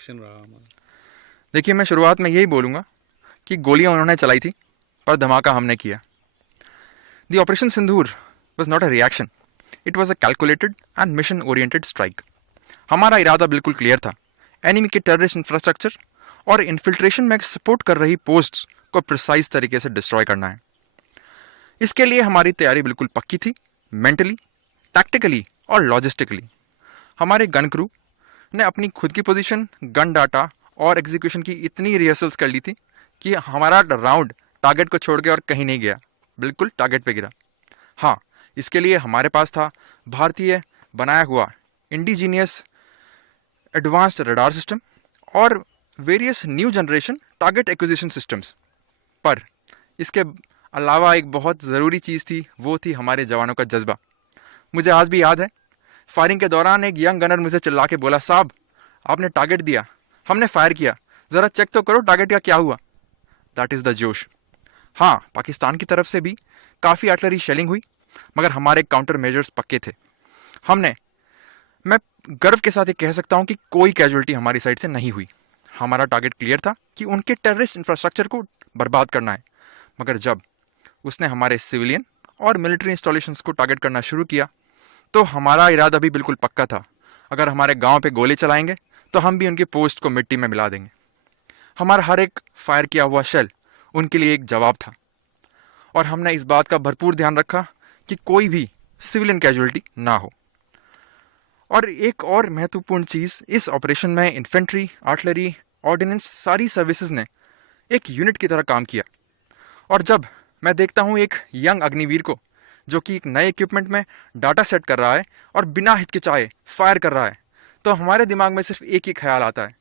Action रहा हमारा। देखिए, मैं शुरुआत में यही बोलूँगा कि गोलियाँ उन्होंने चलाई थी, पर धमाका हमने किया। The operation Sindoor was not a reaction, it was a calculated and mission oriented strike. हमारा इरादा बिल्कुल क्लियर था, एनिमी के टेररिस्ट इंफ्रास्ट्रक्चर और इन्फिल्ट्रेशन में सपोर्ट कर रही पोस्ट्स को प्रिसाइज तरीके से डिस्ट्रॉय करना है। इसके लिए हमारी तैयारी बिल्कुल पक्की थी, मेंटली, टैक्टिकली और लॉजिस्टिकली। हमारे गन क्रू ने अपनी खुद की पोजीशन, गन डाटा और एग्जीक्यूशन की इतनी रिहर्सल्स कर ली थी कि हमारा राउंड टारगेट को छोड़ के और कहीं नहीं गया, बिल्कुल टारगेट पे गिरा। हाँ, इसके लिए हमारे पास था भारतीय बनाया हुआ इंडिजीनियस एडवांस्ड रडार सिस्टम और various new generation target acquisition systems. पर इसके अलावा एक बहुत ज़रूरी चीज़ थी, वो थी हमारे जवानों का जज्बा। मुझे आज भी याद है, फायरिंग के दौरान एक यंग गनर मुझे चिल्ला के बोला, साहब आपने टारगेट दिया, हमने फायर किया, ज़रा चेक तो करो टारगेट का क्या हुआ। दैट इज़ द जोश। हाँ, पाकिस्तान की तरफ से भी काफ़ी आर्टिलरी शेलिंग हुई, मगर हमारे काउंटर मेजर्स पक्के थे। हमने मैं गर्व के साथ ये कह सकता हूँ कि कोई कैजुअलिटी हमारी साइड से नहीं हुई। हमारा टारगेट क्लियर था कि उनके टेररिस्ट इंफ्रास्ट्रक्चर को बर्बाद करना है। मगर जब उसने हमारे सिविलियन और मिलिट्री इंस्टॉलेशंस को टारगेट करना शुरू किया, तो हमारा इरादा भी बिल्कुल पक्का था। अगर हमारे गांव पे गोली चलाएंगे तो हम भी उनकी पोस्ट को मिट्टी में मिला देंगे। हमारा हर एक फायर किया हुआ शेल उनके लिए एक जवाब था, और हमने इस बात का भरपूर ध्यान रखा कि कोई भी सिविलियन कैजुअलिटी ना हो। और एक और महत्वपूर्ण चीज़, इस ऑपरेशन में इन्फेंट्री, आर्टिलरी, ऑर्डिनेंस, सारी सर्विसेज ने एक यूनिट की तरह काम किया। और जब मैं देखता हूँ एक यंग अग्निवीर को जो कि एक नए इक्विपमेंट में डाटा सेट कर रहा है और बिना हिचकिचाए फायर कर रहा है, तो हमारे दिमाग में सिर्फ एक ही ख्याल आता है,